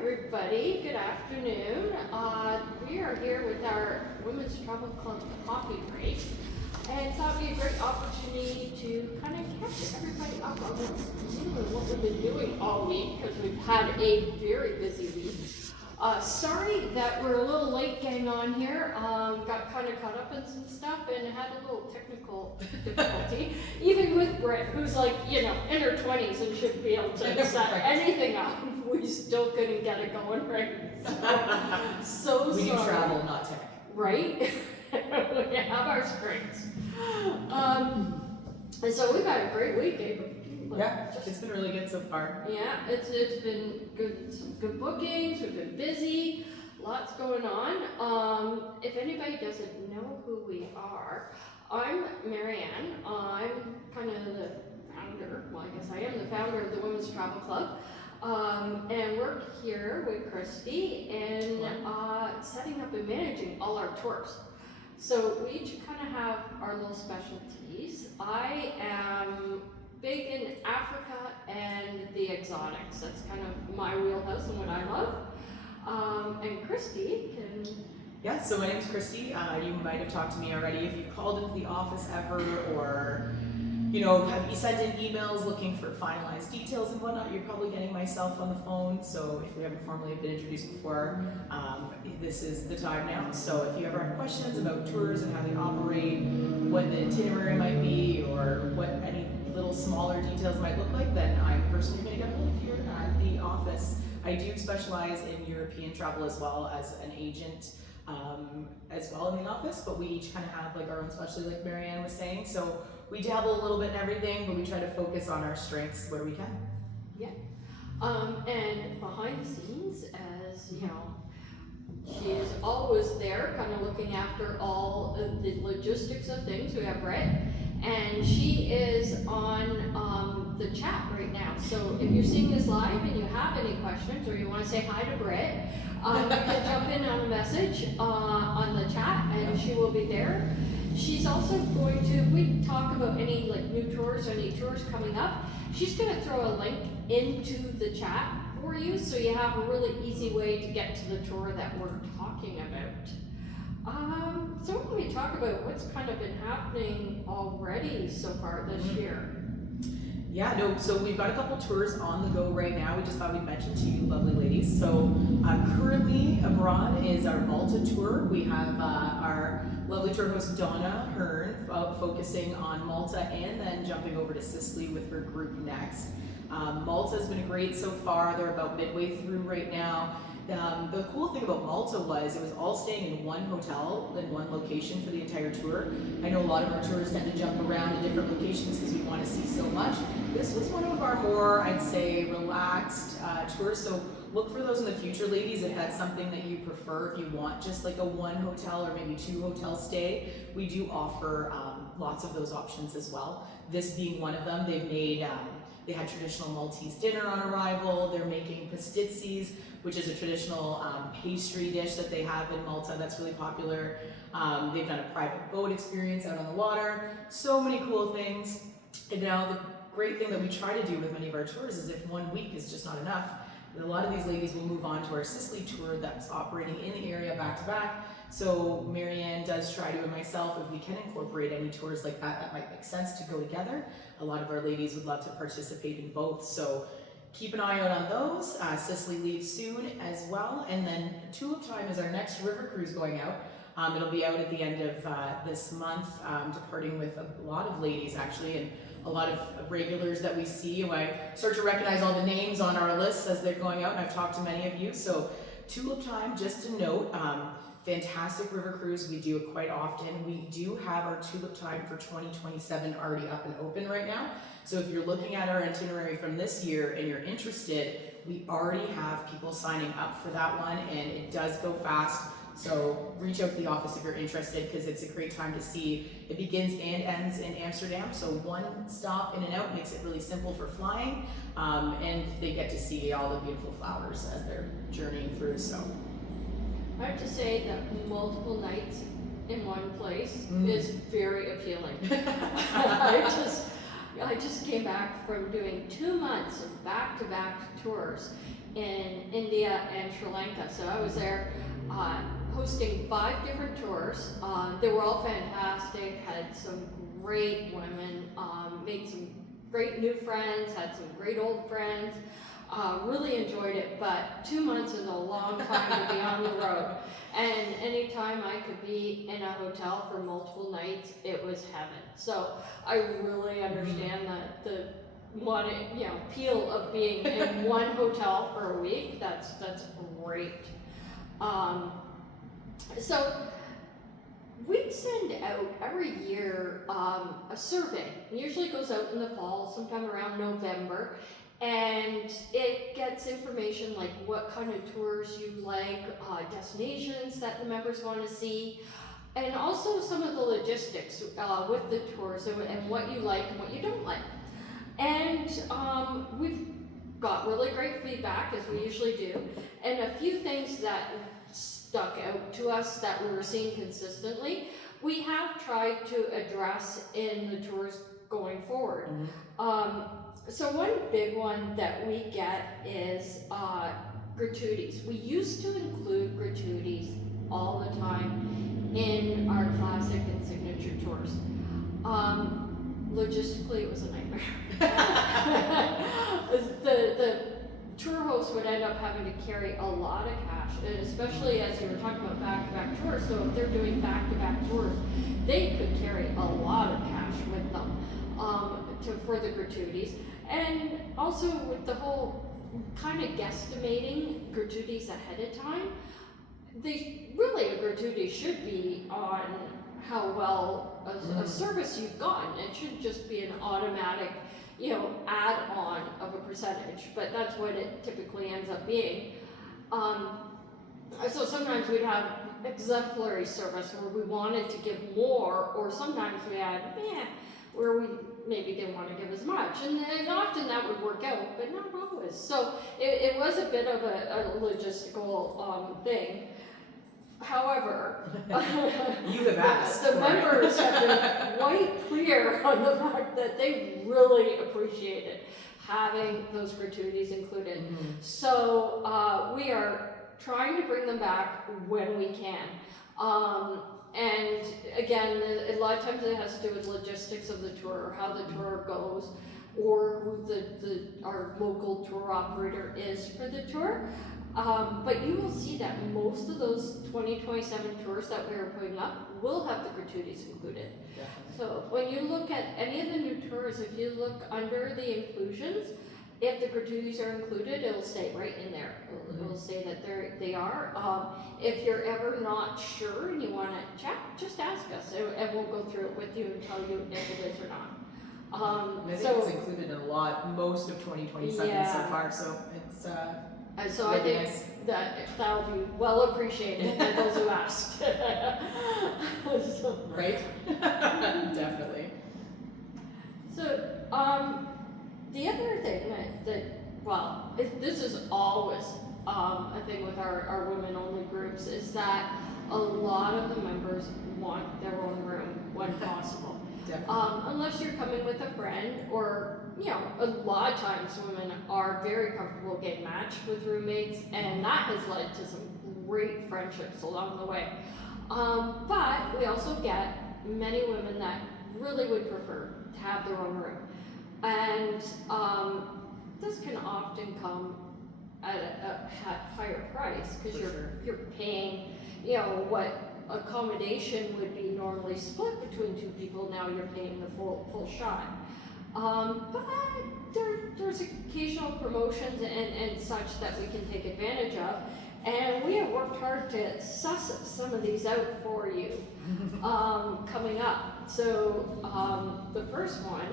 everybody, good afternoon. We are here with our Women's Travel Club coffee break, and thought it'd be a great opportunity to kind of catch everybody up on what we've been doing all week, because we've had a very busy week. Sorry that we're a little late getting on here. Got kind of caught up in some stuff and had a little technical difficulty. Even with Britt, who's like, in her 20s and should be able to set anything up, we still couldn't get it going right. So we sorry. do travel, not tech. Right? We have our strengths. And so we've had a great week, April. Yeah, it's been really good so far. Yeah, it's been good. Some good bookings. We've been busy. Lots going on. If anybody doesn't know who we are, I'm Marianne. I'm kind of the founder. Well, I guess I am the founder of the Women's Travel Club, and work here with Christy in setting up and managing all our tours. So we each kind of have our little specialties. I am big in Africa and the exotics. That's kind of my wheelhouse and what I love. And Christy can... Yeah, so my name's Christy. You might have talked to me already. If you've called into the office ever, or have you sent in emails looking for finalized details and whatnot, you're probably getting myself on the phone. So if we haven't formally been introduced before, this is the time now. So if you ever have questions about tours and how they operate, what the itinerary might be, or what any little smaller details might look like, then I'm personally going to get hold of you at the office. I do specialize in European travel as well as an agent as well in the office, but we each kind of have like our own specialty, like Marianne was saying. So we dabble a little bit in everything, but we try to focus on our strengths where we can. Yeah. And behind the scenes, as you know, she is always there, kind of looking after all of the logistics of things. We have Britt, and she is on the chat right now. So if you're seeing this live and you have any questions, or you want to say hi to Britt, you can jump in on a message on the chat, and she will be there. She's also going to, if we talk about any like new tours or any tours coming up, she's going to throw a link into the chat for you, so you have a really easy way to get to the tour that we're talking about. So when we talk about what's kind of been happening already so far this year. Yeah, no, so we've got a couple tours on the go right now. We just thought we'd mention to you lovely ladies. So currently abroad is our Malta tour. We have our lovely tour host Donna Hearn focusing on Malta, and then jumping over to Sicily with her group next. Malta's been great so far. They're about midway through right now. The cool thing about Malta was it was all staying in one hotel, in one location for the entire tour. I know a lot of our tours tend to jump around to different locations because we want to see so much. This was one of our more, I'd say, relaxed tours. So look for those in the future, ladies, if that's something that you prefer. If you want just like a one hotel or maybe two hotel stay, we do offer lots of those options as well. This being one of them. They had traditional Maltese dinner on arrival. They're making pastizzis, which is a traditional pastry dish that they have in Malta that's really popular. They've done a private boat experience out on the water. So many cool things. And now the great thing that we try to do with many of our tours is if 1 week is just not enough, a lot of these ladies will move on to our Sicily tour that's operating in the area back to back. So Marianne does try to, and myself, if we can incorporate any tours like that, that might make sense to go together. A lot of our ladies would love to participate in both. So keep an eye out on those. Sicily leaves soon as well. And then Tulip Time is our next river cruise going out. It'll be out at the end of this month, departing with a lot of ladies actually, and a lot of regulars that we see. I start to recognize all the names on our lists as they're going out, and I've talked to many of you. So Tulip Time, just to note, fantastic river cruise. We do it quite often. We do have our Tulip Time for 2027 already up and open right now. So if you're looking at our itinerary from this year and you're interested, we already have people signing up for that one, and it does go fast. So reach out to the office if you're interested, because it's a great time to see. It begins and ends in Amsterdam, so one stop in and out makes it really simple for flying, and they get to see all the beautiful flowers as they're journeying through. So I have to say that multiple nights in one place is very appealing. I just came back from doing 2 months of back-to-back tours, in India and Sri Lanka. So I was there hosting 5 different tours. They were all fantastic, had some great women, made some great new friends, had some great old friends. Really enjoyed it, but 2 months is a long time to be on the road. And anytime I could be in a hotel for multiple nights, it was heaven. So I really understand the one, appeal of being in one hotel for a week. That's great. So we send out every year a survey. It usually goes out in the fall, sometime around November. And it gets information like what kind of tours you like, destinations that the members want to see, and also some of the logistics with the tours and what you like and what you don't like. And we've got really great feedback, as we usually do, and a few things that stuck out to us that we were seeing consistently, we have tried to address in the tours going forward. So one big one that we get is gratuities. We used to include gratuities all the time in our classic and signature tours. Logistically, it was a nightmare. the tour host would end up having to carry a lot of cash, and especially as you were talking about back-to-back tours. So if they're doing back-to-back tours, they could carry a lot of cash with them for the gratuities. And also with the whole kind of guesstimating gratuities ahead of time, a gratuity should be on how well a service you've gotten. It shouldn't just be an automatic, add-on of a percentage, but that's what it typically ends up being. So sometimes we'd have exemplary service where we wanted to give more, or sometimes we had, where we maybe didn't want to give as much, and often that would work out, but not always. So it was a bit of a logistical thing. However, you have asked. The members have been quite clear on the fact that they really appreciated having those gratuities included. So we are trying to bring them back when we can. And again, a lot of times it has to do with logistics of the tour, or how the tour goes, or who our local tour operator is for the tour. But you will see that most of those 2027 tours that we are putting up will have the gratuities included. Definitely. So when you look at any of the new tours, if you look under the inclusions, if the gratuities are included, it'll say right in there. It'll say that they are. If you're ever not sure and you want to check, just ask us, and we'll go through it with you and tell you if it is or not. I think it's included in most of 2027 so far, so it's so I think nice. that'll be well appreciated by those who asked. Right? Definitely. So, the other thing this is always a thing with our women-only groups, is that a lot of the members want their own room when possible. Unless you're coming with a friend, or a lot of times women are very comfortable getting matched with roommates, and that has led to some great friendships along the way. But we also get many women that really would prefer to have their own room, and this can often come at a higher price, because you're paying what accommodation would be normally split between 2 people. Now you're paying the full shot. But there's occasional promotions and such that we can take advantage of, and we have worked hard to suss some of these out for you coming up. So the first one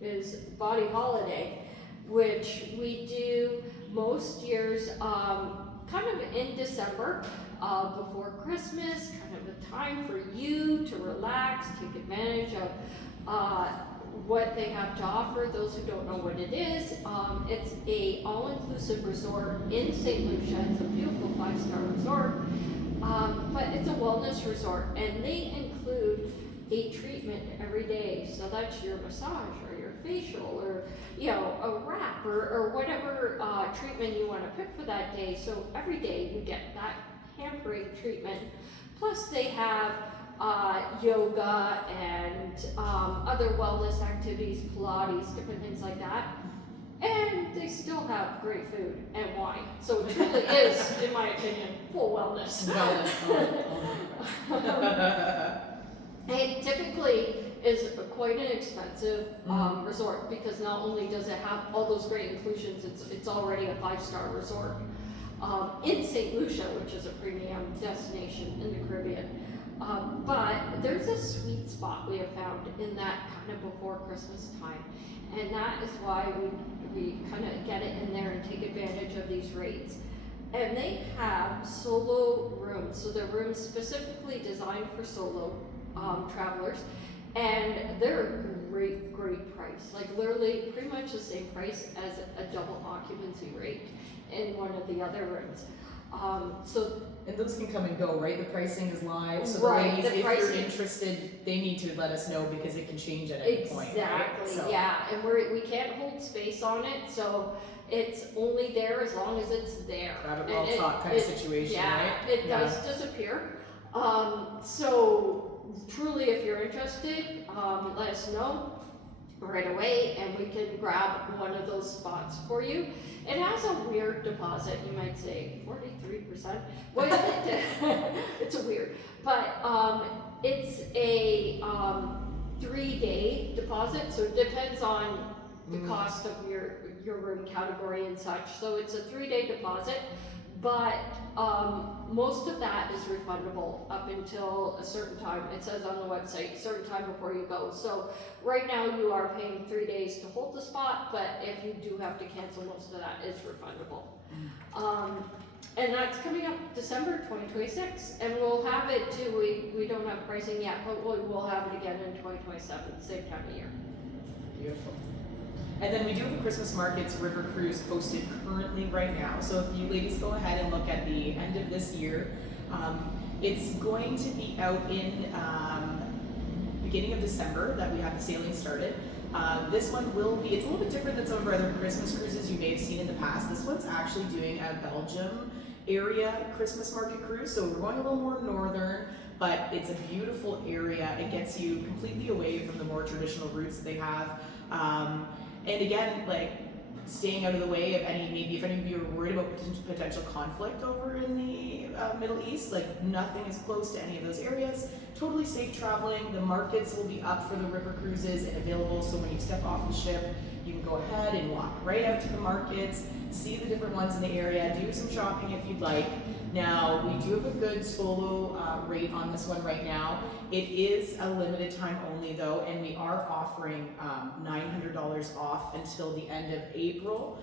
is Body Holiday, which we do most years kind of in December, before Christmas, kind of a time for you to relax, take advantage of what they have to offer. Those who don't know what it is, it's a all-inclusive resort in St. Lucia. It's a beautiful 5-star resort, but it's a wellness resort, and they include a treatment every day. So that's your massage or your facial or, you know, a wrap or whatever treatment you want to pick for that day. So every day you get that pampering treatment. Plus they have yoga and other wellness activities, Pilates, different things like that. And they still have great food and wine. So it truly is, in my opinion, full wellness. It typically is quite an expensive resort because not only does it have all those great inclusions, it's already a 5-star resort in St. Lucia, which is a premium destination in the Caribbean. But there's a sweet spot we have found in that kind of before Christmas time. And that is why we kind of get it in there and take advantage of these rates. And they have solo rooms, so they're rooms specifically designed for solo travelers, and they're a great price. Like literally pretty much the same price as a double occupancy rate in one of the other rooms. And those can come and go, right? The pricing is live, so Right, the the ladies, if pricing- you're interested, they need to let us know because it can change at any point, right? Exactly, So- yeah, and we can't hold space on it, so it's only there as long as it's there. Grab it And while it's hot kind of situation, Yeah, right? it does disappear. So truly, if you're interested, let us know right away and we can grab one of those spots for you. It has a weird deposit, you might say, 43%. What is it? It's a weird, but it's a 3-day deposit, so it depends on the cost of your room category and such. So it's a 3-day deposit, but most of that is refundable up until a certain time. It says on the website, certain time before you go. So right now you are paying 3 days to hold the spot, but if you do have to cancel, most of that is refundable. And that's coming up December 2026, and we'll have it too. We don't have pricing yet, but we'll have it again in 2027, same time of year. Beautiful. And then we do have a Christmas Markets River Cruise posted currently right now. So if you ladies go ahead and look at the end of this year, it's going to be out in beginning of December that we have the sailing started. This one will be, it's a little bit different than some of our other Christmas cruises you may have seen in the past. This one's actually doing a Belgium area Christmas market cruise. So we're going a little more northern, but it's a beautiful area. It gets you completely away from the more traditional routes that they have. And again, like staying out of the way of maybe if any of you are worried about potential conflict over in the Middle East, like nothing is close to any of those areas. Totally safe traveling. The markets will be up for the river cruises and available, so when you step off the ship, you can go ahead and walk right out to the markets, see the different ones in the area, do some shopping if you'd like. Now, we do have a good solo rate on this one right now. It is a limited time only though, and we are offering $900 off until the end of April.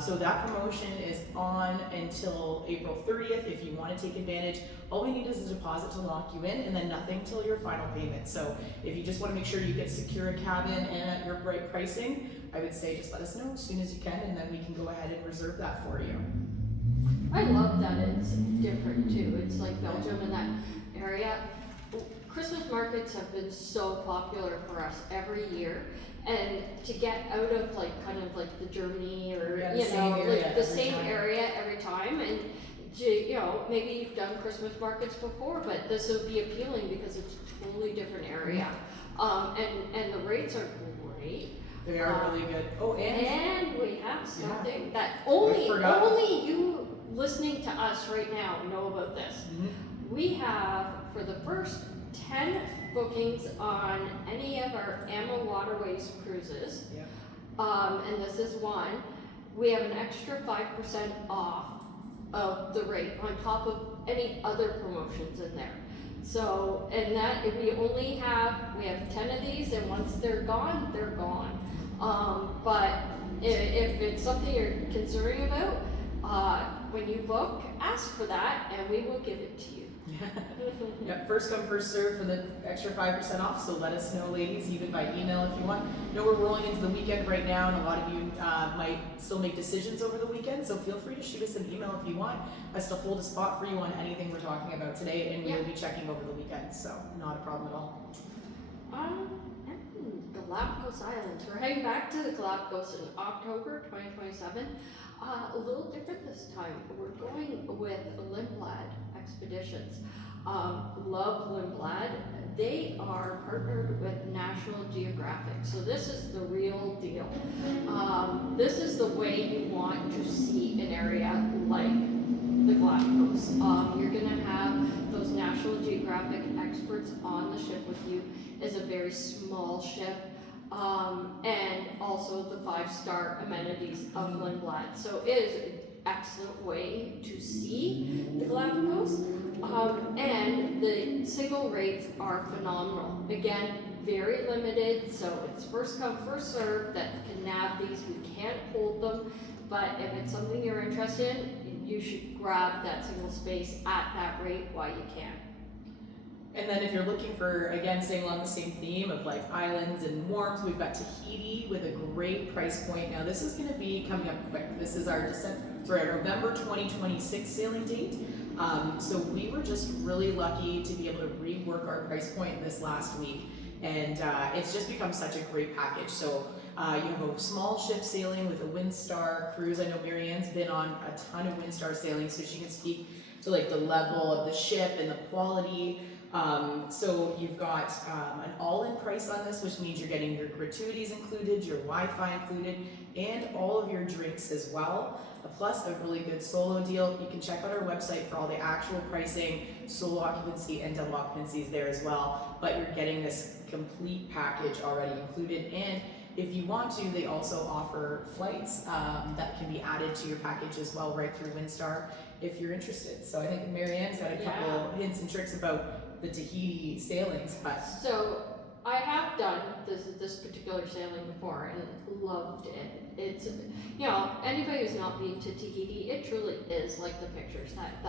So that promotion is on until April 30th. If you want to take advantage, all we need is a deposit to lock you in and then nothing till your final payment. So if you just want to make sure you get secure a cabin and at your right pricing, I would say just let us know as soon as you can and then we can go ahead and reserve that for you. I love that it's different too. It's like Belgium in that area. Christmas markets have been so popular for us every year, and to get out of like kind of like the Germany or you know like the same area every time, and you know maybe you've done Christmas markets before, but this would be appealing because it's a totally different area, and the rates are great. They are really good. Oh, and we have something that only you listening to us right now know about this. We have, for the first 10 bookings on any of our Ama Waterways cruises, and this is one, we have an extra 5% off of the rate on top of any other promotions in there. So, and that, if we have 10 of these, and once they're gone, they're gone. But if it's something you're considering about, when you book, ask for that and we will give it to you. Yep, first come, first serve for the extra 5% off, so let us know, ladies, even by email if you want. I know we're rolling into the weekend right now, and a lot of you might still make decisions over the weekend, so feel free to shoot us an email if you want us to hold a spot for you on anything we're talking about today, and we'll be checking over the weekend, so not a problem at all. Galapagos Islands. We're heading back to the Galapagos in October 2027. A little different this time. We're going with Lindblad Expeditions. Love Lindblad. They are partnered with National Geographic, so this is the real deal. This is the way you want to see an area like the Galapagos. You're gonna have those National Geographic experts on the ship with you. It's a very small ship, and also the 5-star amenities of Lindblad. So it is an excellent way to see the Galapagos. And the single rates are phenomenal. Again, very limited, so it's first come, first serve that can nab these. We can't hold them, but if it's something you're interested in, you should grab that single space at that rate while you can. And then if you're looking for, again, staying along the same theme of like islands and warmth, we've got Tahiti with a great price point. Now this is going to be coming up quick. This is our November 2026 sailing date. So we were just really lucky to be able to rework our price point this last week, and it's just become such a great package. So you have a small ship sailing with a Windstar cruise. I know Marianne's been on a ton of Windstar sailing, so she can speak to like the level of the ship and the quality. So you've got an all-in price on this, which means you're getting your gratuities included, your Wi-Fi included, and all of your drinks as well. Plus a really good solo deal. You can check out our website for all the actual pricing, solo occupancy and double occupancies there as well. But you're getting this complete package already included. And if you want to, they also offer flights that can be added to your package as well, right through Windstar, if you're interested. So I think Marianne's got a couple hints and tricks about the Tahiti sailings. But so I have done this particular sailing before and loved it. It's, you know, anybody who's not been to Tahiti, it truly is like the pictures. That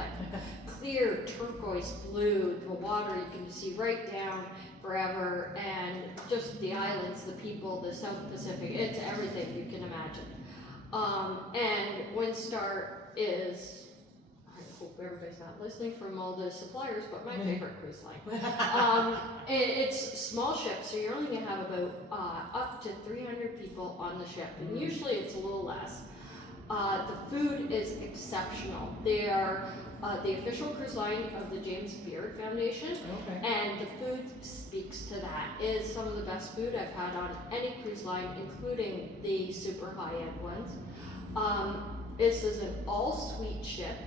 clear turquoise blue, the water you can see right down forever, and just the islands, the people, the South Pacific. It's everything you can imagine. And Windstar is, I hope everybody's not listening from all the suppliers, but my favorite cruise line. It's small ships, so you're only gonna have about up to 300 people on the ship, and usually it's a little less. The food is exceptional. They are the official cruise line of the James Beard Foundation, and the food speaks to that. It is some of the best food I've had on any cruise line, including the super high-end ones. This is an all-sweet ship.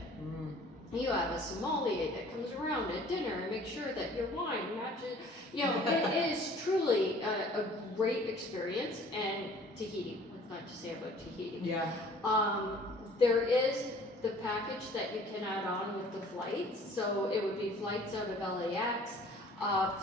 You have a sommelier that comes around at dinner and makes sure that your wine matches. You know, it is truly a great experience. And Tahiti, what's not to say about Tahiti? yeah, There is the package that you can add on with the flights. So it would be flights out of LAX.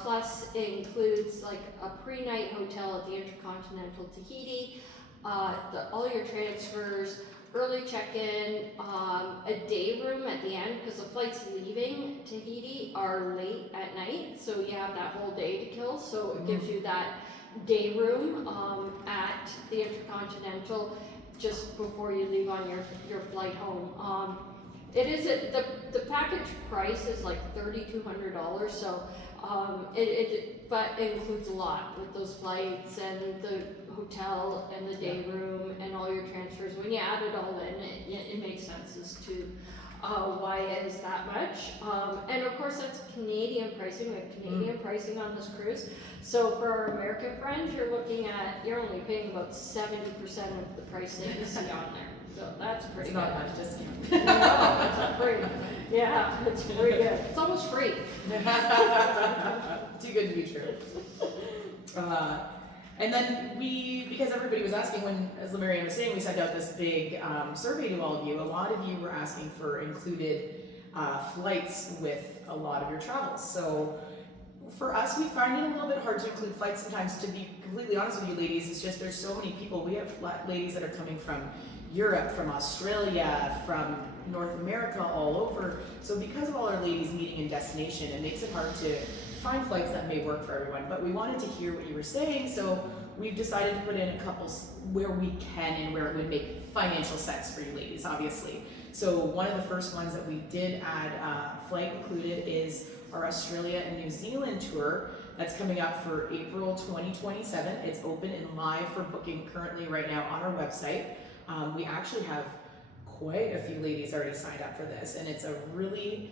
Plus it includes like a pre-night hotel at the Intercontinental Tahiti, all your transfers, early check-in, a day room at the end, because the flights leaving Tahiti are late at night, so you have that whole day to kill, so it gives you that day room at the Intercontinental just before you leave on your flight home. It is the package price is like $3,200, so but it includes a lot with those flights and the hotel and the day room and all your transfers. When you add it all in, it makes sense as to why it is that much. And of course, that's Canadian pricing. We have Canadian pricing on this cruise. So for our American friends, you're only paying about 70% of the price that you see on there. So that's pretty it's good. not much discount. No, it's free. Yeah, it's pretty good. It's almost free. Too good to be true. And then because everybody was asking when, as Marianne was saying, we sent out this big survey to all of you. A lot of you were asking for included flights with a lot of your travels. So for us, we find it a little bit hard to include flights sometimes. To be completely honest with you, ladies, it's just there's so many people. We have ladies that are coming from Europe, from Australia, from North America, all over. So because of all our ladies meeting in destination, it makes it hard to find flights that may work for everyone. But we wanted to hear what you were saying, so we've decided to put in a couple where we can and where it would make financial sense for you ladies, obviously. So one of the first ones that we did add flight included is our Australia and New Zealand tour. that's coming up for April 2027. It's open and live for booking currently right now on our website. We actually have quite a few ladies already signed up for this, and it's a really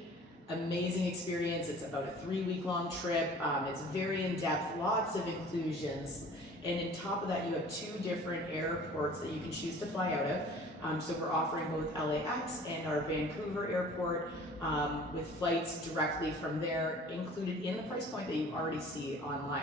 amazing experience. It's about a 3-week long trip. It's very in-depth, lots of inclusions, and on top of that you have 2 different airports that you can choose to fly out of. So we're offering both LAX and our Vancouver airport, with flights directly from there included in the price point that you already see online.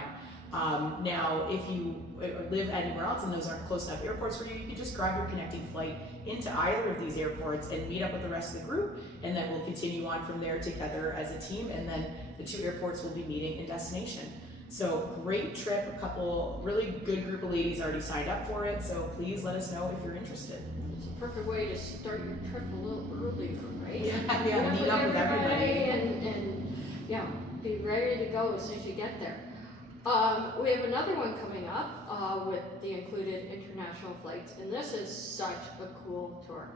Now, if you live anywhere else and those aren't close enough airports for you, you can just grab your connecting flight into either of these airports and meet up with the rest of the group, and then we'll continue on from there together as a team, and then the 2 airports will be meeting in destination. So great trip, a couple really good group of ladies already signed up for it, so please let us know if you're interested. It's a perfect way to start your trip a little earlier, right? Yeah, meet up with everybody. And yeah, be ready to go as soon as you get there. We have another one coming up with the included international flights, and this is such a cool tour.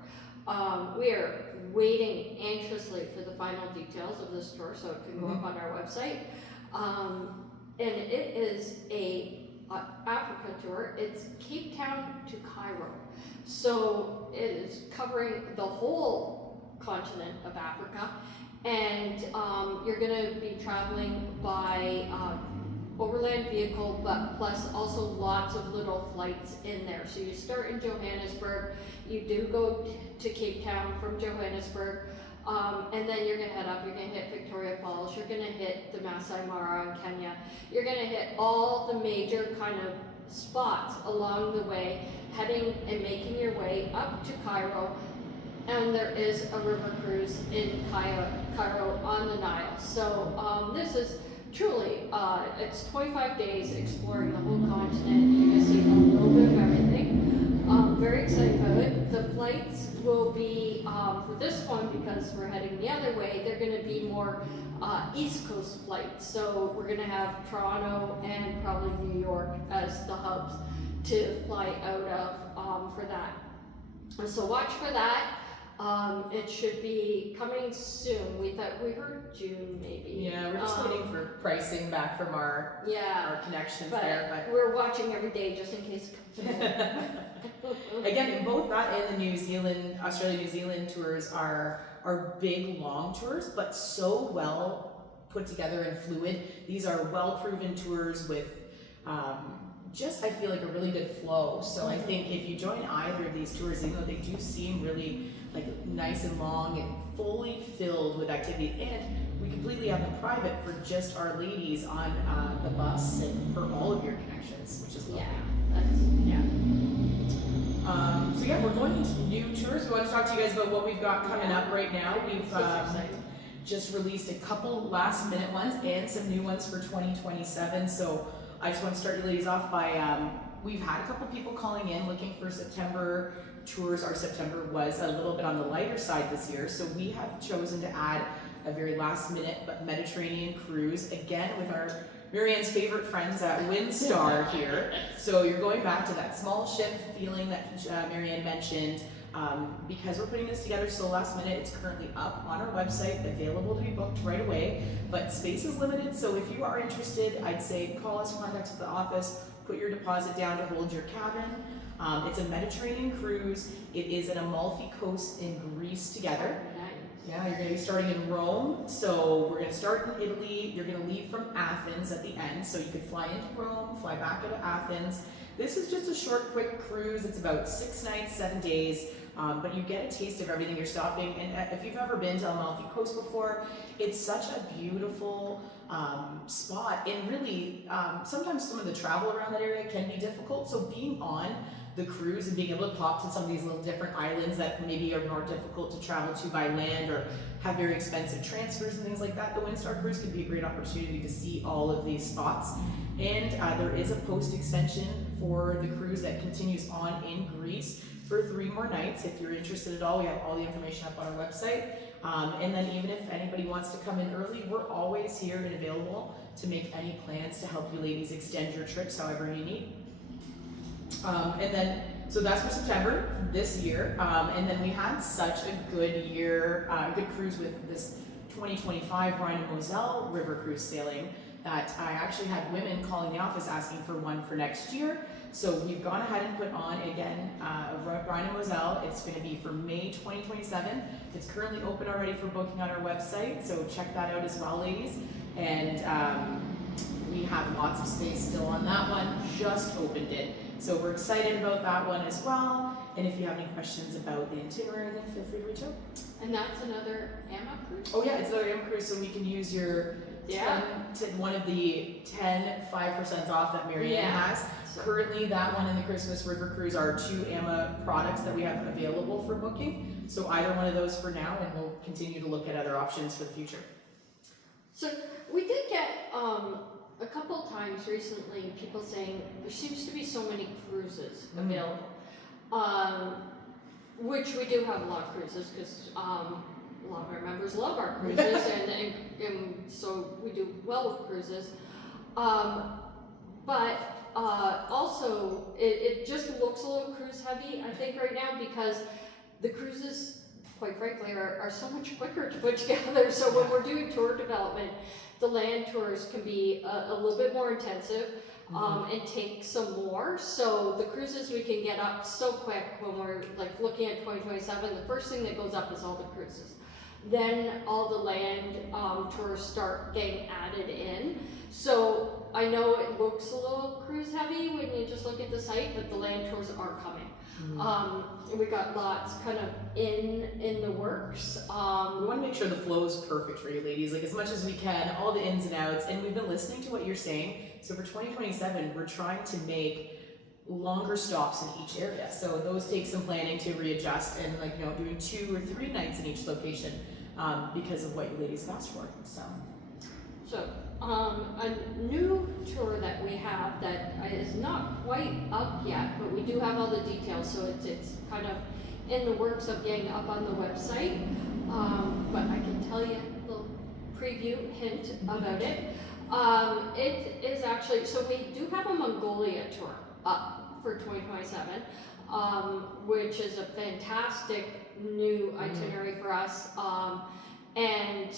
We are waiting anxiously for the final details of this tour so it can go up on our website. And it is a Africa tour. It's Cape Town to Cairo. So it is covering the whole continent of Africa, and you're going to be traveling by overland vehicle, but plus also lots of little flights in there. So you start in Johannesburg, you do go to Cape Town from Johannesburg, and then you're going to head up, you're going to hit Victoria Falls, you're going to hit the Masai Mara in Kenya, you're going to hit all the major kind of spots along the way, heading and making your way up to Cairo, and there is a river cruise in Cairo on the Nile. So this is truly, it's 25 days exploring the whole continent. You're going to see a little bit of everything. Very excited about it. The flights will be, for this one, because we're heading the other way, they're going to be more East Coast flights. So we're going to have Toronto and probably New York as the hubs to fly out of for that. And so watch for that. It should be coming soon. We heard June maybe. Yeah, we're just waiting for pricing back from our connections but there. But we're watching every day just in case it comes in. again, in both that and the Australia-New Zealand tours are big, long tours, but so well put together and fluid. These are well-proven tours with I feel like a really good flow. So I think if you join either of these tours, even though they do seem really like nice and long and fully filled with activity, and we completely have them private for just our ladies on the bus and for all of your connections, which is lovely. So yeah, we're going into new tours. We want to talk to you guys about what we've got coming up right now. We've just released a couple last minute ones and some new ones for 2027. So I just want to start you ladies off by, we've had a couple people calling in looking for September tours. Our September was a little bit on the lighter side this year, so we have chosen to add a very last minute but Mediterranean cruise, again with our Marianne's favorite friends at Windstar here. So you're going back to that small ship feeling that Marianne mentioned. Because we're putting this together so last minute, it's currently up on our website, available to be booked right away, but space is limited, so if you are interested, I'd say call us, contact us at the office, put your deposit down to hold your cabin. It's a Mediterranean cruise. It is an Amalfi Coast in Greece together. Yeah, you're going to be starting in Rome, so we're going to start in Italy. You're going to leave from Athens at the end, so you could fly into Rome, fly back out of Athens. This is just a short, quick cruise. It's about 6 nights, 7 days, but you get a taste of everything you're stopping. And if you've ever been to Amalfi Coast before, it's such a beautiful spot. And really, sometimes some of the travel around that area can be difficult, so being on the cruise and being able to pop to some of these little different islands that maybe are more difficult to travel to by land or have very expensive transfers and things like that, the Windstar cruise could be a great opportunity to see all of these spots. And there is a post extension for the cruise that continues on in Greece for 3 more nights. If you're interested at all, we have all the information up on our website. And then even if anybody wants to come in early, we're always here and available to make any plans to help you ladies extend your trips however you need. So that's for September this year. And then we had such a good year, good cruise with this 2025 Rhine and Moselle River Cruise sailing that I actually had women calling the office asking for one for next year. So we've gone ahead and put on again Brian and Moselle. It's going to be for May 2027. It's currently open already for booking on our website, so check that out as well, ladies. And we have lots of space still on that one. Just opened it, so we're excited about that one as well. And if you have any questions about the itinerary, then feel free to reach out. And that's another AMA cruise? Oh yeah, it's another AMA cruise, so we can use your one of the 5% off that Marianne has. Currently, that one and the Christmas River Cruise are 2 AMA products that we have available for booking. So either one of those for now, and we'll continue to look at other options for the future. So we did get a couple times recently people saying there seems to be so many cruises available, which we do have a lot of cruises because a lot of our members love our cruises and so we do well with cruises. But also it just looks a little cruise heavy, I think, right now because the cruises, quite frankly, are so much quicker to put together. So when we're doing tour development, the land tours can be a little bit more intensive and take some more. So the cruises we can get up so quick when we're like looking at 2027, the first thing that goes up is all the cruises. Then all the land tours start getting added in. So I know it looks a little cruise heavy when you just look at the site, but the land tours are coming. We got lots kind of in the works. We want to make sure the flow is perfect for you ladies, like as much as we can, all the ins and outs, and we've been listening to what you're saying. So for 2027, we're trying to make longer stops in each area. So those take some planning to readjust and doing 2 or 3 nights in each location because of what you ladies have asked for. So a new tour that we have that is not quite up yet, but we do have all the details, so it's kind of in the works of getting up on the website. But I can tell you a little preview hint about it. It is actually, so we do have a Mongolia tour up for 2027, which is a fantastic new itinerary for us. And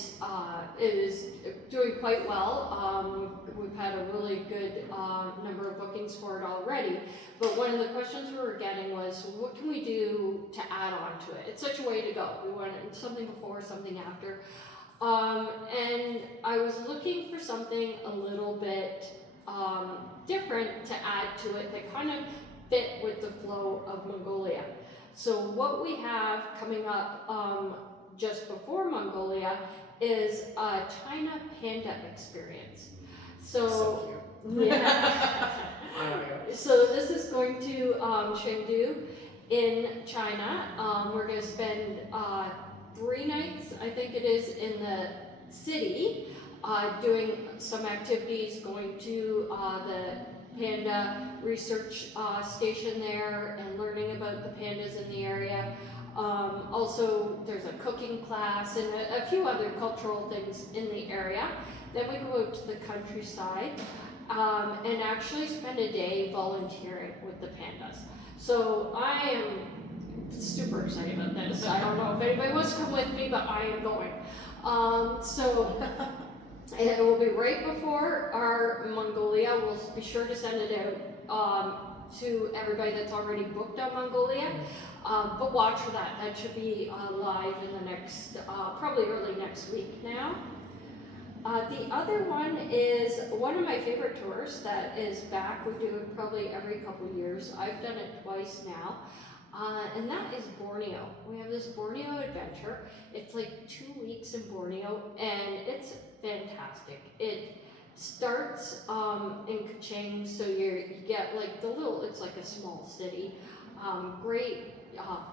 it is doing quite well. We've had a really good number of bookings for it already. But one of the questions we were getting was, what can we do to add on to it? It's such a way to go. We want something before, something after. And I was looking for something a little bit different to add to it that kind of fit with the flow of Mongolia. So what we have coming up just before Mongolia is a China Panda experience. So yeah. So this is going to Chengdu in China. We're going to spend 3 nights, I think it is, in the city, doing some activities, going to the panda research station there and learning about the pandas in the area. Also, there's a cooking class and a few other cultural things in the area. Then we go out to the countryside and actually spend a day volunteering with the pandas. So I am super excited about this. I don't know if anybody wants to come with me, but I am going. And it will be right before our Mongolia. We'll be sure to send it out to everybody that's already booked on Mongolia. But watch for that. That should be live in the next, probably early next week now. The other one is one of my favorite tours that is back. We do it probably every couple years. I've done it twice now. And that is Borneo. We have this Borneo adventure. It's like 2 weeks in Borneo, and it's fantastic. It starts in Kuching, so you get like it's like a small city. Great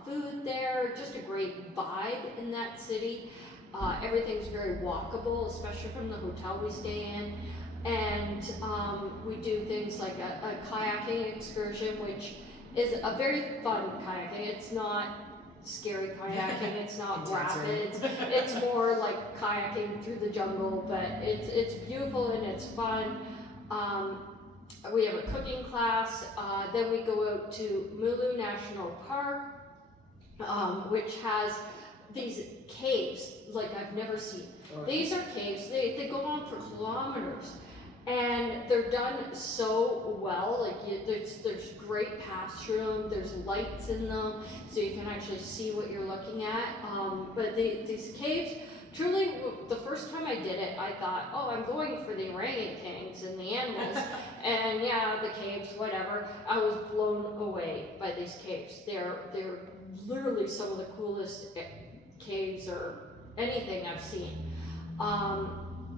food there, just a great vibe in that city. Everything's very walkable, especially from the hotel we stay in. And we do things like a kayaking excursion, which is a very fun kayaking. It's not scary kayaking, it's not rapids, it's more like kayaking through the jungle, but it's beautiful and it's fun. We have a cooking class, then we go out to Mulu National Park, which has these caves like I've never seen. These are caves, they go on for kilometers, And they're done so well, like there's great pass through them, there's lights in them, so you can actually see what you're looking at. But these caves, truly, the first time I did it, I thought, oh, I'm going for the orangutans and the animals, and yeah, the caves, whatever. I was blown away by these caves. They're literally some of the coolest caves or anything I've seen.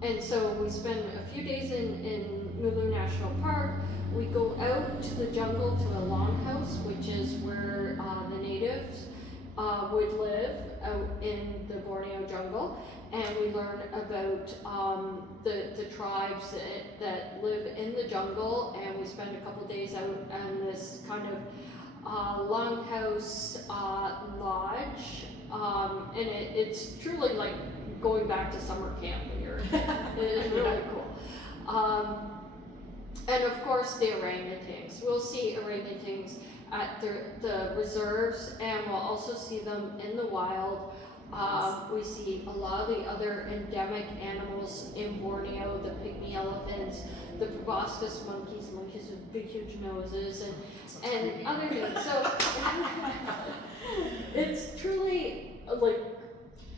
And so we spend a few days in Mulu National Park. We go out to the jungle to a longhouse, which is where the natives would live out in the Borneo jungle. And we learn about the tribes that live in the jungle. And we spend a couple days out on this kind of longhouse lodge. And it's truly like going back to summer camp here. It is really cool. And of course the orangutans. We'll see orangutans at the reserves, and we'll also see them in the wild. We see a lot of the other endemic animals in Borneo, the pygmy elephants, the proboscis monkeys with big huge noses, and other things. So it's truly like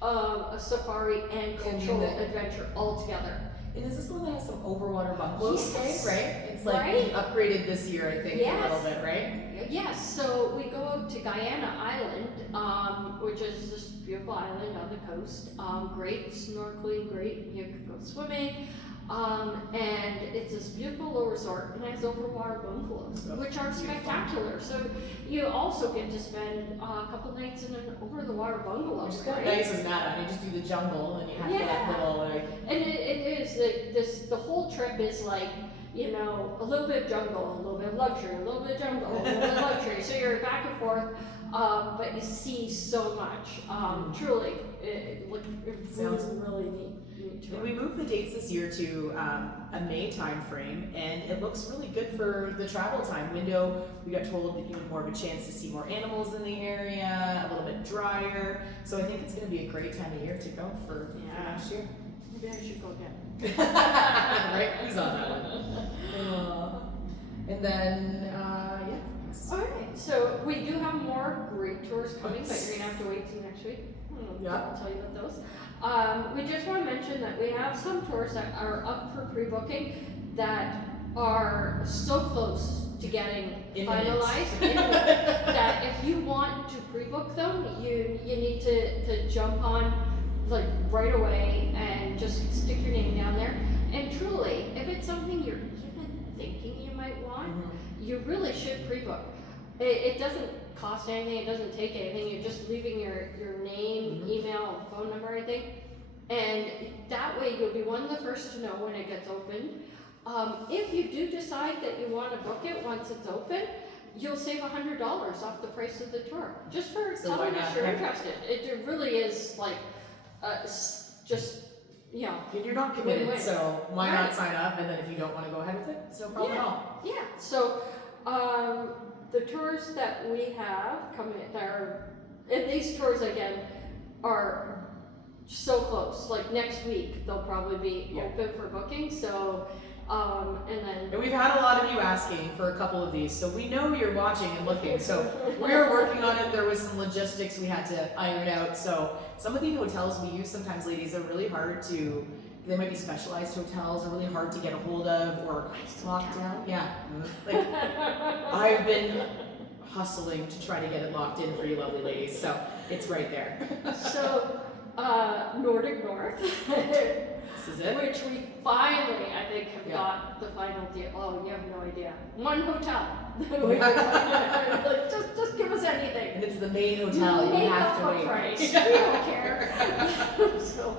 a safari and cultural adventure all together. And is this one that has some overwater bungalows? Yes. Right? It's like Right? upgraded this year, I think, Yes. a little bit, right? Yes, so we go out to Guyana Island, which is this beautiful island on the coast. Great snorkeling, great, you can go swimming. And it's this beautiful little resort, and it has overwater bungalows, which are spectacular. So you also get to spend a couple nights in an over-the-water bungalow. Which is kind of nice as that. You just do the jungle, and you have that little like. And it is the whole trip is like, you know, a little bit of jungle, a little bit of luxury, a little bit of jungle, a little bit of luxury. So you're back and forth, but you see so much. Truly, it Sounds really neat. And we moved the dates this year to a May time frame, and it looks really good for the travel time window. We got told that you have more of a chance to see more animals in the area, a little bit drier. So I think it's going to be a great time of year to go for next year. Maybe I should go again. Right? Who's on that one? And then, yeah. All right, so we do have more great tours coming, but you're gonna have to wait till next week. I'll tell you about those. We just want to mention that we have some tours that are up for pre-booking that are so close to getting finalized that if you want to pre-book them, you need to jump on like right away and just stick your name down there. And truly, if it's something you're even thinking you might want, you really should pre-book. It doesn't cost anything, it doesn't take anything, you're just leaving your name, email, phone number, I think. And that way you'll be one of the first to know when it gets opened. If you do decide that you want to book it once it's open, you'll save $100 off the price of the tour. Just for telling us you're interested. It really is like, just, you know. And you're not committed, win-win. so why not sign up? And then if you don't want to go ahead with it, it's no problem at all. Yeah, so the tours that we have coming, that are, and these tours again are so close. Like next week, they'll probably be open for booking. So, And we've had a lot of you asking for a couple of these, so we know you're watching and looking. So we're working on it. There was some logistics we had to iron out. So some of the hotels we use sometimes, ladies, are really hard to. They might be specialized hotels, are really hard to get a hold of or locked down. Yeah, like I've been hustling to try to get it locked in for you lovely ladies, so it's right there. So, Nordic North, This is it? which we finally, I think, have got the final deal. Oh, you have no idea. One hotel. Like, just give us anything. And it's the main hotel, you Make have up to a wait. price. We don't care. So,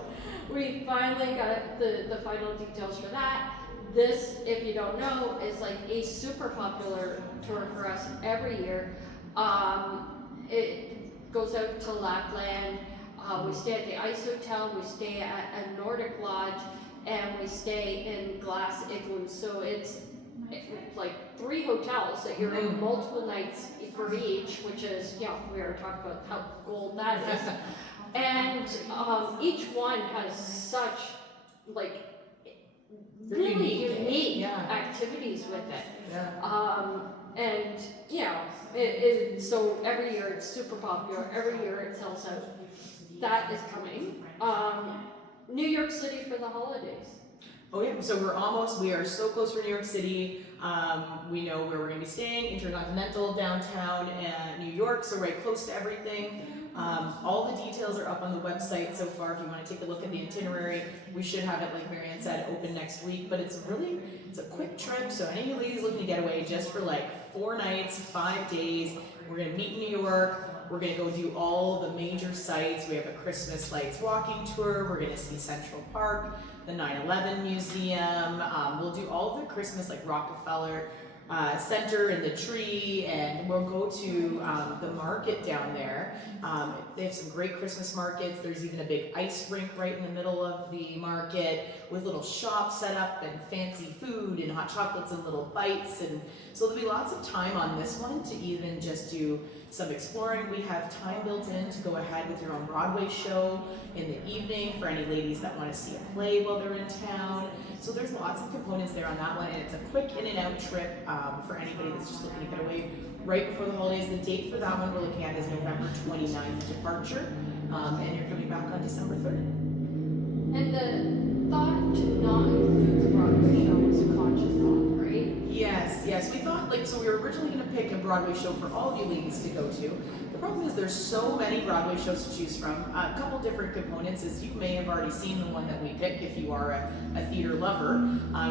we finally got the final details for that. This, if you don't know, is like a super popular tour for us every year. It goes out to Lapland. We stay at the Ice Hotel, we stay at a Nordic Lodge, and we stay in glass igloos. So it's like 3 hotels that you're in multiple nights for each, which is, you know, we were talking about how gold that is. And each one has such like They're really unique, unique yeah. activities with it. Yeah. And you know, so every year it's super popular. Every year it sells out. That is coming. New York City for the holidays. Oh yeah, so we are so close for New York City. We know where we're gonna be staying, Intercontinental, downtown, and New York, so right close to everything. All the details are up on the website so far if you wanna take a look at the itinerary. We should have it, like Marianne said, open next week, but it's a quick trip, so any of you ladies looking to get away just for like 4 nights, 5 days, we're gonna meet in New York. We're gonna go do all the major sites. We have a Christmas lights walking tour. We're gonna see Central Park, the 9/11 Museum. We'll do all the Christmas, like Rockefeller Center and the tree, and we'll go to the market down there. They have some great Christmas markets. There's even a big ice rink right in the middle of the market with little shops set up and fancy food and hot chocolates and little bites. And so there'll be lots of time on this one to even just do some exploring. We have time built in to go ahead with your own Broadway show in the evening for any ladies that want to see a play while they're in town. So there's lots of components there on that one, and it's a quick in and out trip for anybody that's just looking to get away right before the holidays. The date for that one we're looking at is November 29th departure, and you're coming back on December 3rd. And the thought to not include the Broadway show was a conscious thought, right? Yes. We thought, so we were originally going to pick a Broadway show for all of you ladies to go to. The problem is there's so many Broadway shows to choose from. A couple different components is you may have already seen the one that we pick if you are a theater lover.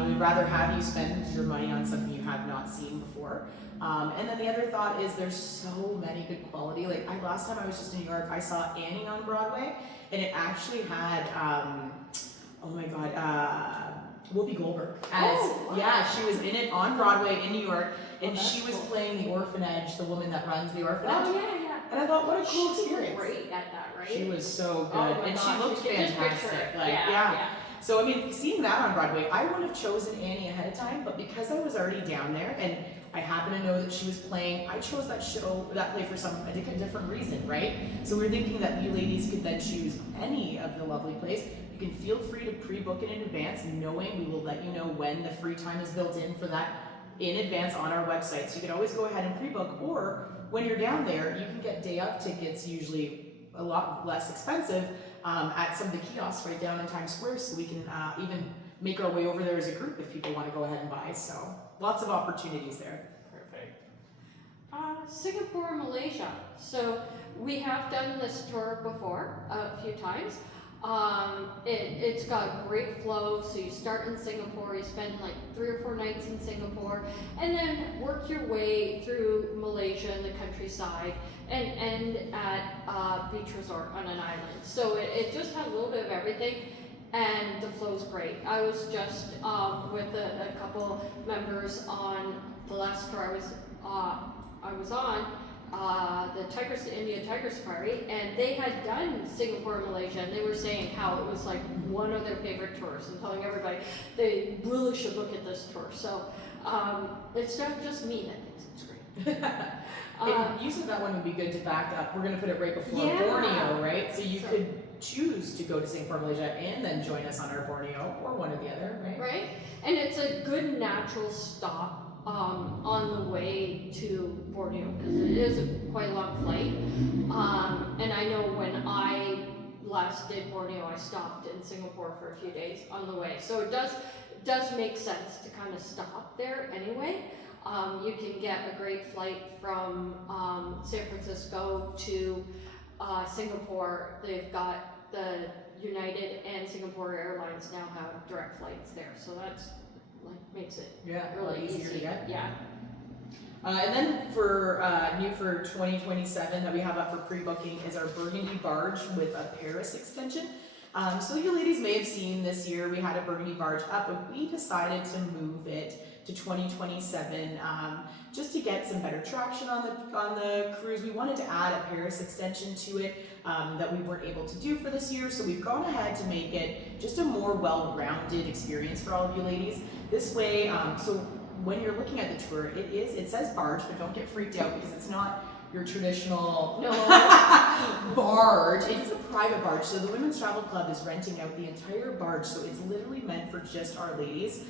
We'd rather have you spend your money on something you have not seen before. And then the other thought is there's so many good quality. Last time I was just in New York, I saw Annie on Broadway, and it actually had, Whoopi Goldberg. Yeah, she was in it on Broadway in New York, and she was playing the orphanage, the woman that runs the orphanage. Oh yeah. And I thought, what a cool She was experience. great at that, right? She was so good, Oh my and gosh, she looked you can just picture fantastic. it. Yeah. So seeing that on Broadway, I would have chosen Annie ahead of time, but because I was already down there and I happened to know that she was playing, I chose that play for a different reason, right? So we're thinking that you ladies could then choose any of the lovely plays. You can feel free to pre-book it in advance, knowing we will let you know when the free time is built in for that in advance on our website. So you can always go ahead and pre-book, or when you're down there, you can get day of tickets, usually a lot less expensive, at some of the kiosks right down in Times Square, so we can even make our way over there as a group if people want to go ahead and buy. So lots of opportunities there. Perfect. Singapore, Malaysia. So we have done this tour before a few times. It's got great flow, so you start in Singapore, you spend 3 or 4 nights in Singapore, and then work your way through Malaysia and the countryside, and end at a beach resort on an island. So it just had a little bit of everything, and the flow's great. I was just with a couple members on the last tour I was on, the India Tiger Safari, and they had done Singapore and Malaysia, and they were saying how it was one of their favorite tours, and telling everybody they really should look at this tour. So it's not just me that thinks it's great. You said that one would be good to back up. We're going to put it right before Yeah. Borneo, right? So you could choose to go to Singapore, Malaysia, and then join us on our Borneo, or one or the other, right? Right, and it's a good natural stop on the way to Borneo, because it is quite a long flight. And I know when I last did Borneo, I stopped in Singapore for a few days on the way. So it does make sense to kind of stop there anyway. You can get a great flight from San Francisco to Singapore. They've got the United and Singapore Airlines now have direct flights there, so that's makes it really easier to get. Yeah. And then for new for 2027 that we have up for pre-booking is our Burgundy Barge with a Paris extension. So you ladies may have seen this year we had a Burgundy Barge up, but we decided to move it to 2027 just to get some better traction on the cruise. We wanted to add a Paris extension to it that we weren't able to do for this year, so we've gone ahead to make it just a more well-rounded experience for all of you ladies. This way, so when you're looking at the tour, it says barge, but don't get freaked out because it's not your traditional No. barge. It's a private barge. So the Women's Travel Club is renting out the entire barge. So it's literally meant for just our ladies,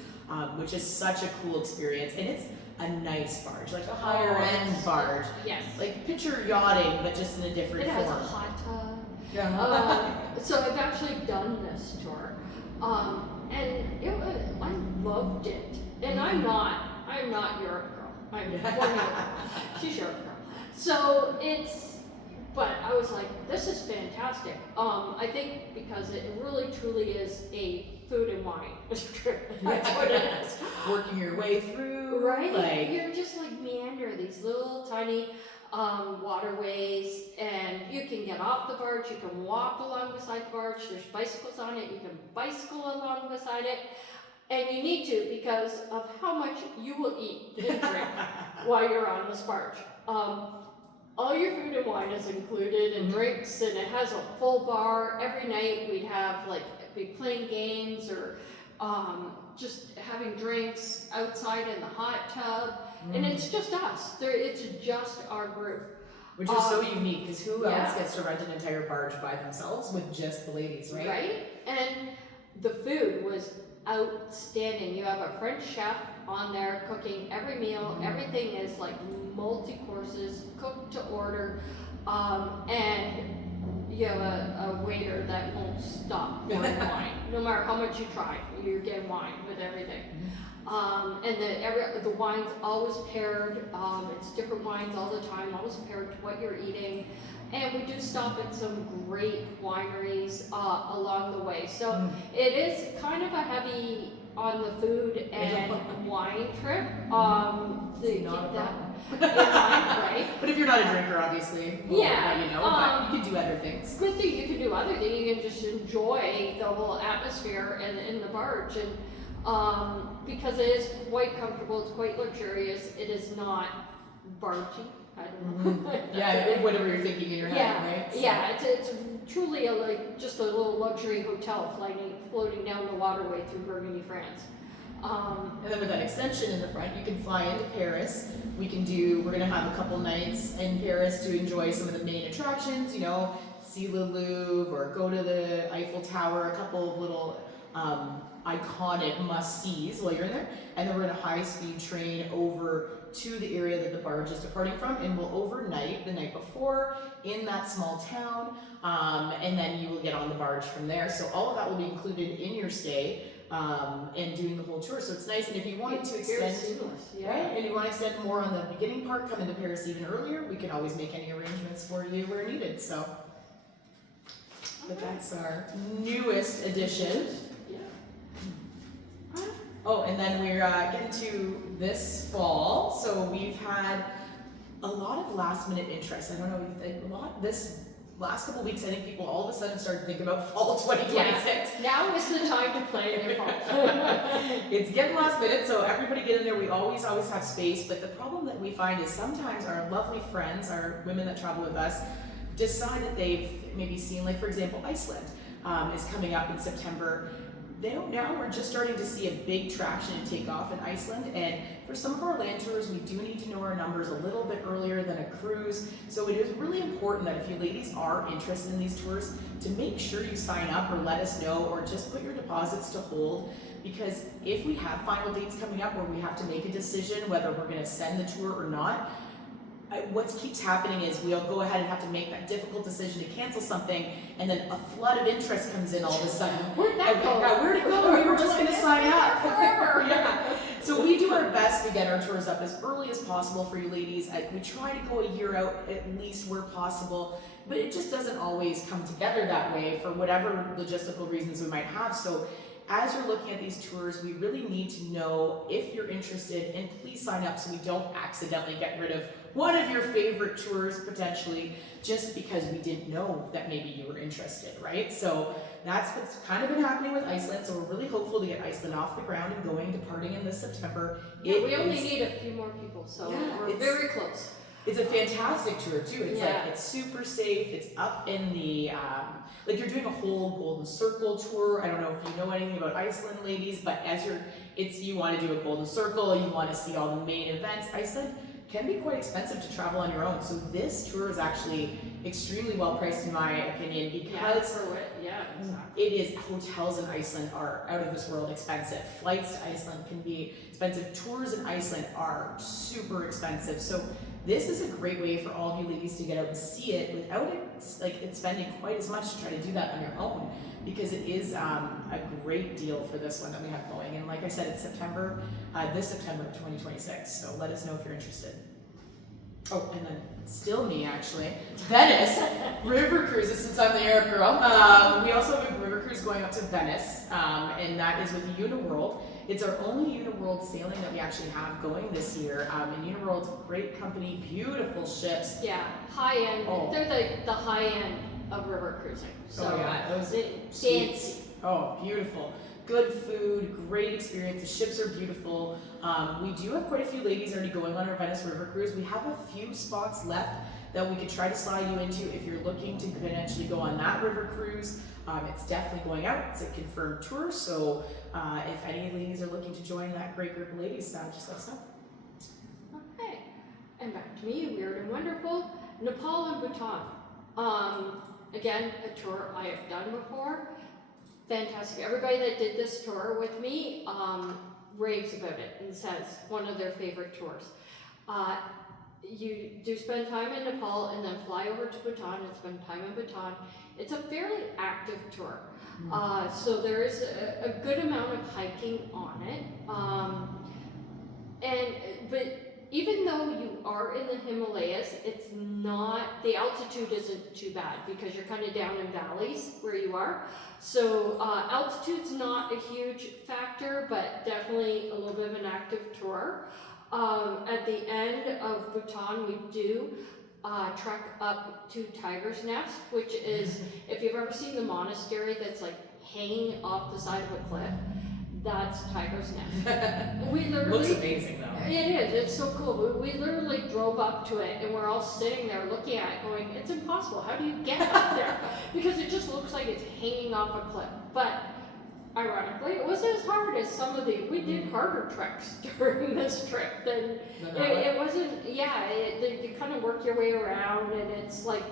which is such a cool experience. And it's a nice barge, like a higher end barge. Yes. Like picture yachting, but just in a different It form. has a hot tub. Yeah. So I've actually done this tour, and I loved it. And I'm not Europe girl. I'm born in Europe. She's Europe girl. So but I was like, this is fantastic. I think because it really truly is a food and wine trip. That's what it is. Working your way through, Right? Like, You're just like meander these little tiny waterways, and you can get off the barge, you can walk along beside the barge, there's bicycles on it, you can bicycle along beside it, and you need to because of how much you will eat and drink while you're on this barge. All your food and wine is included and drinks, and it has a full bar. Every night we'd have be playing games or just having drinks outside in the hot tub. And it's just us. It's just our group. which is so unique because who else yeah. gets to rent an entire barge by themselves with just the ladies, right? Right? And the food was outstanding. You have a French chef on there cooking every meal. Everything is like multi-courses, cooked to order. And you have a waiter that won't stop pouring wine. No matter how much you try, you're getting wine with everything. And the wine's always paired. It's different wines all the time, always paired to what you're eating. And we do stop at some great wineries along the way. So it is kind of a heavy on the food and wine trip. Not a problem. Right? But if you're not a drinker, obviously, we'll let you know. But you can do other things. Good thing you can do other things. You can just enjoy the whole atmosphere in the barge, and because it is quite comfortable, it's quite luxurious. It is not bargey. I don't know. Yeah, whatever you're thinking in your head, right? So. Yeah, it's truly just a little luxury hotel floating down the waterway through Burgundy, France. And then with that extension in the front, you can fly into Paris. We're gonna have a couple nights in Paris to enjoy some of the main attractions, see the Louvre or go to the Eiffel Tower, a couple of little iconic must-sees while you're in there. And then we're in a high-speed train over to the area that the barge is departing from, and we'll overnight the night before in that small town, and then you will get on the barge from there. So all of that will be included in your stay. And doing the whole tour, so it's nice. And if you wanted to extend, right, and you want to extend more on the beginning part, come into Paris even earlier, we can always make any arrangements for you where needed. So, but that's our newest addition. Yeah. Oh, and then we're getting to this fall, so we've had a lot of last minute interest. I don't know, this last couple weeks, I think people all of a sudden started to think about fall 2026. Yeah. Now is the time to plan your fall. It's getting last minute, so everybody get in there. We always have space, but the problem that we find is sometimes our lovely friends, our women that travel with us, decide that they've maybe seen, like for example, Iceland is coming up in September. Now we're just starting to see a big traction and take off in Iceland, and for some of our land tours, we do need to know our numbers a little bit earlier than a cruise. So it is really important that if you ladies are interested in these tours, to make sure you sign up or let us know, or just put your deposits to hold, because if we have final dates coming up where we have to make a decision whether we're going to send the tour or not, what keeps happening is we'll go ahead and have to make that difficult decision to cancel something, and then a flood of interest comes in all of a sudden. Where'd that go? Where'd it go? We were just going to sign up. Forever. Yeah. So we do our best to get our tours up as early as possible for you ladies. We try to go a year out at least where possible, but it just doesn't always come together that way for whatever logistical reasons we might have. So as you're looking at these tours, we really need to know if you're interested, and please sign up so we don't accidentally get rid of one of your favorite tours potentially just because we didn't know that maybe you were interested, right? So that's what's kind of been happening with Iceland. So we're really hopeful to get Iceland off the ground and going, departing in this September. Yeah, we only need a few more people, so we're very close. It's a fantastic tour too. It's Yeah. it's super safe. It's up in the you're doing a whole Golden Circle tour. I don't know if you know anything about Iceland, ladies, but as you're it's, you want to do a golden circle, you want to see all the main events. Iceland can be quite expensive to travel on your own. So this tour is actually extremely well priced in my opinion, because exactly. it is, hotels in Iceland are out of this world expensive. Flights to Iceland can be expensive. Tours in Iceland are super expensive. So this is a great way for all of you ladies to get out and see it without it, like, it's spending quite as much to try to do that on your own, because it is a great deal for this one that we have going. And like I said, it's September, this September 2026. So let us know if you're interested. Oh, and then still me actually, Venice river cruises, since I'm the Arab girl. We also have a river cruise going up to Venice, and that is with Uniworld. It's our only Uniworld sailing that we actually have going this year. And Uniworld's a great company, beautiful ships. Yeah, high end. Oh. They're the high end of river cruising. So Oh yeah, those fancy. Oh, beautiful. Good food, great experience. The ships are beautiful. We do have quite a few ladies already going on our Venice River Cruise. We have a few spots left that we could try to slide you into if you're looking to potentially go on that river cruise. It's definitely going out. It's a confirmed tour. So if any ladies are looking to join that great group of ladies, just let us know. Okay, and back to me, weird and wonderful. Nepal and Bhutan. Again, a tour I have done before. Fantastic. Everybody that did this tour with me raves about it and says one of their favorite tours. You do spend time in Nepal and then fly over to Bhutan and spend time in Bhutan. It's a fairly active tour. So there is a good amount of hiking on it. But even though you are in the Himalayas, it's not, the altitude isn't too bad because you're kind of down in valleys where you are. So altitude's not a huge factor, but definitely a little bit of an active tour. At the end of Bhutan, we do trek up to Tiger's Nest, which is, if you've ever seen the monastery that's like hanging off the side of a cliff, that's Tiger's Nest. We literally, looks amazing though. It is, it's so cool. We literally drove up to it and we're all sitting there looking at it going, it's impossible, how do you get up there? Because it just looks like it's hanging off a cliff. But ironically, it wasn't as hard as some of we did harder treks during this trip than, it wasn't, you kind of work your way around and it's like,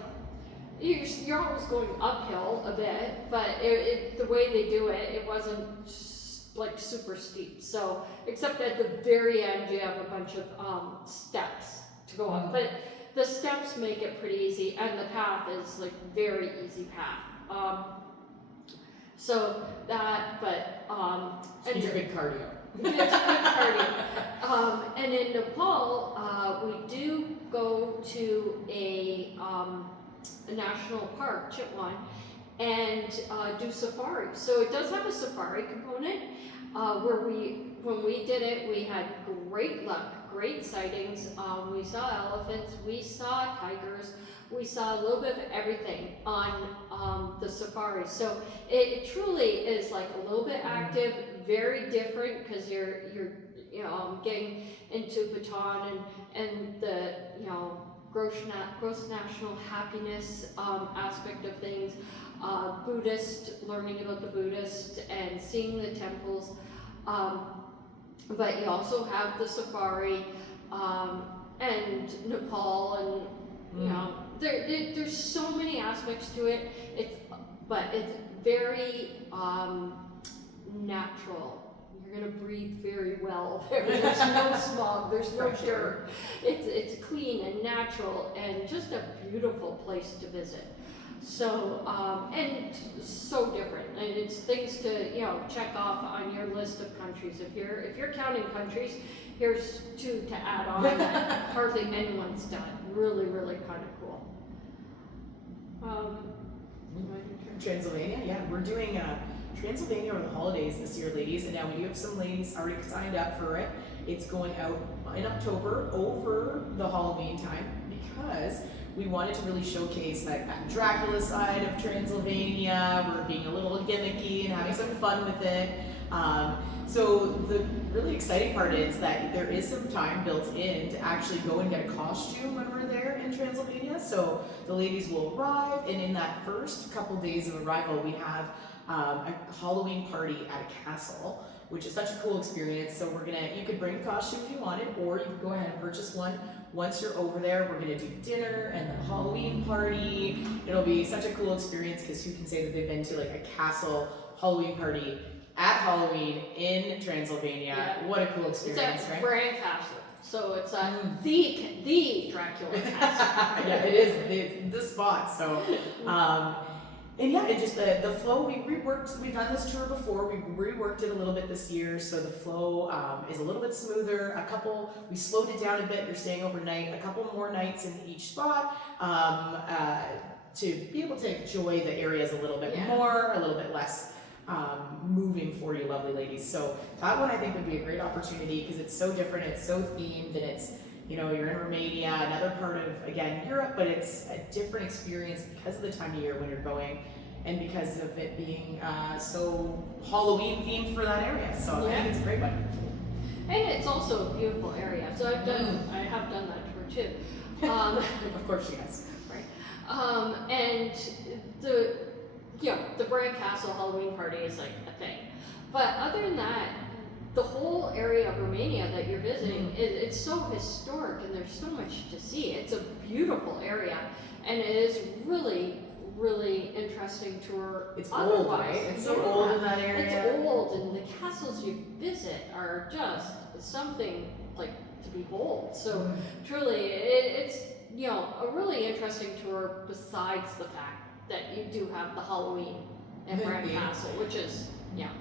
you're always going uphill a bit, but the way they do it, it wasn't like super steep. So, except at the very end, you have a bunch of steps to go up. But the steps make it pretty easy, and the path is like very easy path. So that, but and your good cardio. It's good cardio. And in Nepal, we do go to a national park, Chitwan, and do safari. So it does have a safari component when we did it, we had great luck, great sightings. We saw elephants, we saw tigers, we saw a little bit of everything on the safari. So it truly is like a little bit active, very different because you're getting into Bhutan and the gross national happiness aspect of things. Buddhist, learning about the Buddhist and seeing the temples, but you also have the safari and Nepal, and there's so many aspects to it. But it's very natural. You're gonna breathe very well there. There's no smog. There's no dirt. It's clean and natural and just a beautiful place to visit. So, and so different, and it's things to, check off on your list of countries. If you're counting countries, here's 2 to add on that hardly anyone's done. Really, really kind of cool. Transylvania, yeah, we're doing Transylvania over the holidays this year, ladies, and now we do have some ladies already signed up for it. It's going out in October over the Halloween time because we wanted to really showcase that Dracula side of Transylvania. We're being a little gimmicky and having some fun with it. So the really exciting part is that there is some time built in to actually go and get a costume when we're there in Transylvania. So the ladies will arrive, and in that first couple days of arrival, we have a Halloween party at a castle, which is such a cool experience. So you could bring a costume if you wanted, or you could go ahead and purchase one. Once you're over there, we're gonna do dinner and the Halloween party. It'll be such a cool experience because who can say that they've been to like a castle Halloween party at Halloween in Transylvania? Yeah. What a cool experience, It's at right? Bran Castle, so it's the Dracula castle. Yeah, it is the spot. So, and yeah, it just the flow we reworked. We've done this tour before. We reworked it a little bit this year, so the flow is a little bit smoother. We slowed it down a bit. You're staying overnight, a couple more nights in each spot to be able to enjoy the areas a little bit more, a little bit less moving for you lovely ladies. So that one I think would be a great opportunity because it's so different, it's so themed, and it's, you know, you're in Romania, another part of, again, Europe, but it's a different experience because of the time of year when you're going and because of it being so Halloween themed for that area. So I think it's a great one. And it's also a beautiful area. So I have done that tour too. Of course she has. Right. And the Bran Castle Halloween party is like a thing. But other than that, the whole area of Romania that you're visiting, it's so historic and there's so much to see. It's a beautiful area and it is really, really interesting tour. It's old, right? It's so old in that area. It's old and the castles you visit are just something like to behold. So truly, it's, you know, a really interesting tour besides the fact that you do have the Halloween at Bran Castle, which is,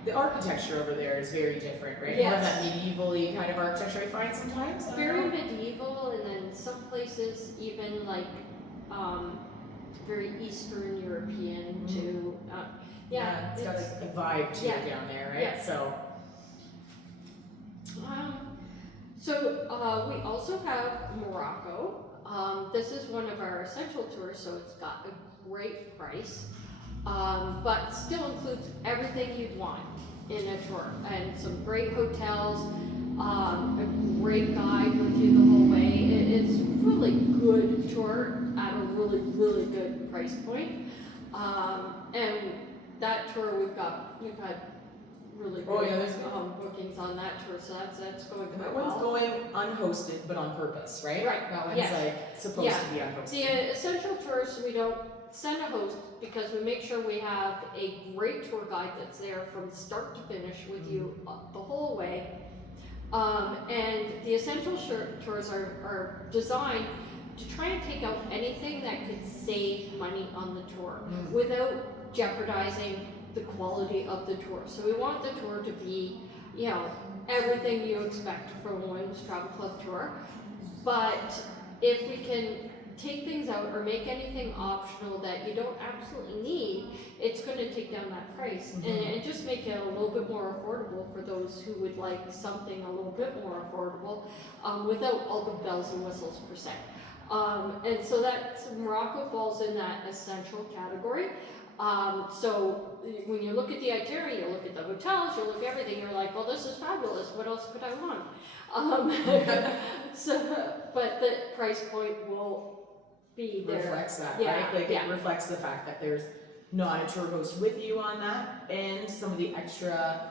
the architecture over there is very different, right? Yes. More of that medieval-y kind of architecture I find sometimes. Very medieval, and then some places even like very Eastern European too. It's got like a vibe to it down there, right? Yeah. So we also have Morocco. This is one of our essential tours, so it's got a great price. But still includes everything you'd want in a tour, and some great hotels, a great guide with you the whole way. It's really good tour at a really, really good price point. And that tour we've had really great bookings on that tour, so that's going quite that well. one's going unhosted, but on purpose, right? Right. That one's like supposed to be unhosted. The essential tours we don't send a host because we make sure we have a great tour guide that's there from start to finish with you the whole way. And the essential tours are designed to try and take out anything that could save money on the tour without jeopardizing the quality of the tour. So we want the tour to be, you know, everything you expect from a Women's Travel Club tour. But if we can take things out or make anything optional that you don't absolutely need, it's going to take down that price and just make it a little bit more affordable for those who would like something a little bit more affordable without all the bells and whistles per se. And so Morocco falls in that essential category. So when you look at the itinerary, you look at the hotels, you look at everything, you're like, well, this is fabulous. What else could I want? But the price point will be there. Reflects that, right? Like it reflects the fact that there's not a tour host with you on that, and some of the extra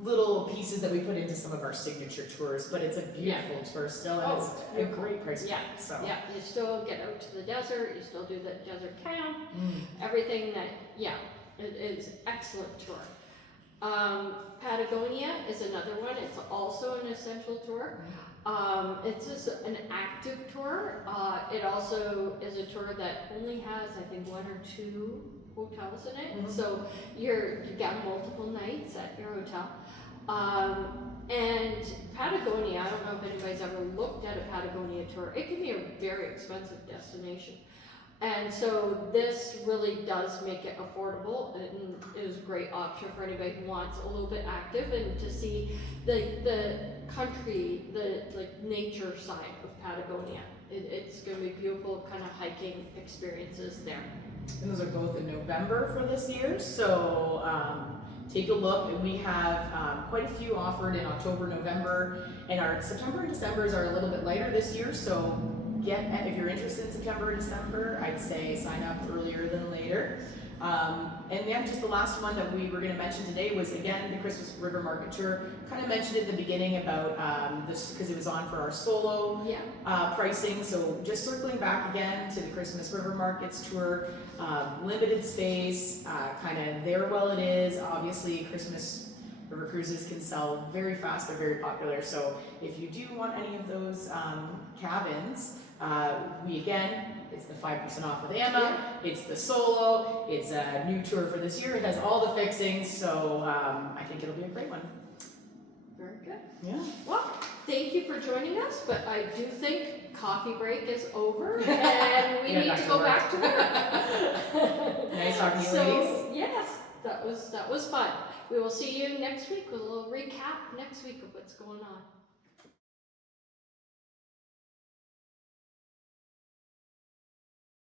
little pieces that we put into some of our signature tours. But it's a beautiful tour still, and it's a great price point. So you still get out to the desert, you still do the desert camp, everything that it is excellent tour. Patagonia is another one. It's also an essential tour. It's just an active tour. It also is a tour that only has, I think, 1 or 2 hotels in it. So you got multiple nights at your hotel. And Patagonia, I don't know if anybody's ever looked at a Patagonia tour. It can be a very expensive destination. And so this really does make it affordable and is a great option for anybody who wants a little bit active and to see the country, the nature side of Patagonia. It's going to be beautiful kind of hiking experiences there. And those are both in November for this year, so take a look. We have quite a few offered in October, November, and our September and Decembers are a little bit lighter this year, so if you're interested in September or December, I'd say sign up earlier than later. And then just the last one that we were going to mention today was, again, the Christmas River Market Tour. Kind of mentioned at the beginning about this because it was on for our solo Yeah. pricing. So just circling back again to the Christmas River Markets Tour, limited space, kind of there while it is. Obviously, Christmas River cruises can sell very fast. They're very popular. So if you do want any of those cabins, it's the 5% off with Emma, it's the solo, it's a new tour for this year, it has all the fixings, so I think it'll be a great one. Very good. Yeah. Well, thank you for joining us, but I do think coffee break is over and we Yeah, need back to to go work. back to work. Nice talking to you, So, ladies. yes, that was fun. We will see you next week with a little recap next week of what's going on.